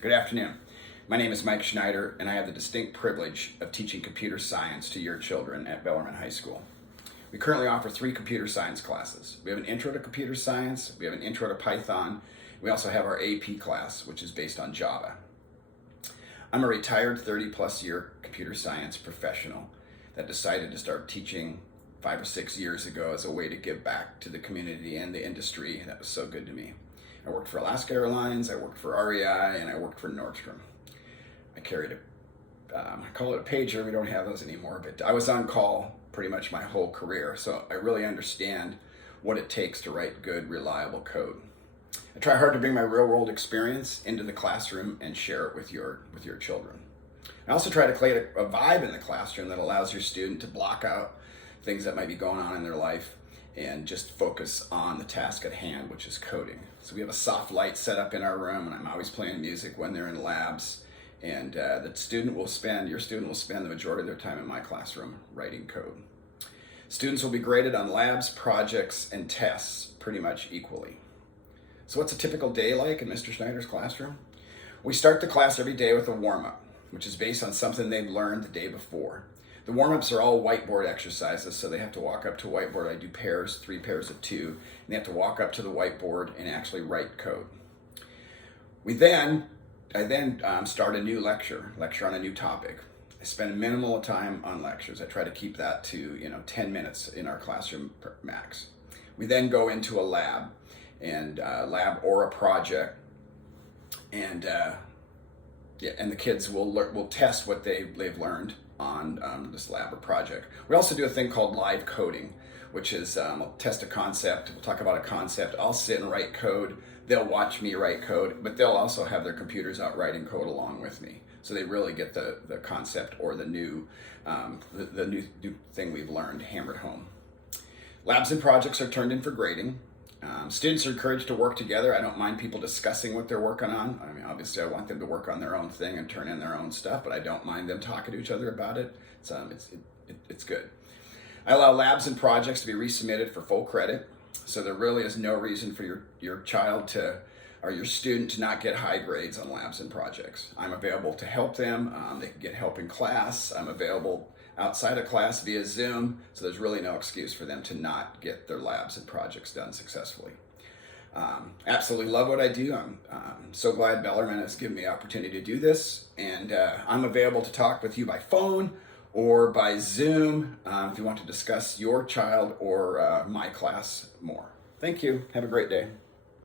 Good afternoon. My name is Mike Schneider, and I have the distinct privilege of teaching computer science to your children at Bellarmine High School. We currently offer 3 computer science classes. We have an intro to computer science, we have an intro to Python, we also have our AP class, which is based on Java. I'm a retired 30-plus year computer science professional that decided to start teaching 5 or 6 years ago as a way to give back to the community and the industry that was so good to me. I worked for Alaska Airlines, I worked for REI, and I worked for Nordstrom. I carried I call it a pager, we don't have those anymore, but I was on call pretty much my whole career, so I really understand what it takes to write good, reliable code. I try hard to bring my real-world experience into the classroom and share it with your children. I also try to create a vibe in the classroom that allows your student to block out things that might be going on in their life and just focus on the task at hand, which is coding. So we have a soft light set up in our room, and I'm always playing music when they're in labs. And your student will spend the majority of their time in my classroom writing code. Students will be graded on labs, projects, and tests pretty much equally. So what's a typical day like in Mr. Schneider's classroom? We start the class every day with a warm-up, which is based on something they've learned the day before. The warm-ups are all whiteboard exercises, so they have to walk up to a whiteboard. I do 3 pairs of 2, and they have to walk up to the whiteboard and actually write code. I then start a new lecture on a new topic. I spend minimal time on lectures. I try to keep that to 10 minutes in our classroom max. We then go into a lab or a project, and the kids will test what they've learned on this lab or project. We also do a thing called live coding, which is I'll test a concept, we'll talk about a concept, I'll sit and write code, they'll watch me write code, but they'll also have their computers out writing code along with me. So they really get the concept or the new thing we've learned hammered home. Labs and projects are turned in for grading. Students are encouraged to work together. I don't mind people discussing what they're working on. I mean, obviously I want them to work on their own thing and turn in their own stuff, but I don't mind them talking to each other about it. It's good. I allow labs and projects to be resubmitted for full credit, so there really is no reason for your child or your student to not get high grades on labs and projects. I'm available to help them. They can get help in class. I'm available outside of class via Zoom, so there's really no excuse for them to not get their labs and projects done successfully. Absolutely love what I do. I'm so glad Bellarmine has given me the opportunity to do this, and I'm available to talk with you by phone or by Zoom if you want to discuss your child or my class more. Thank you. Have a great day.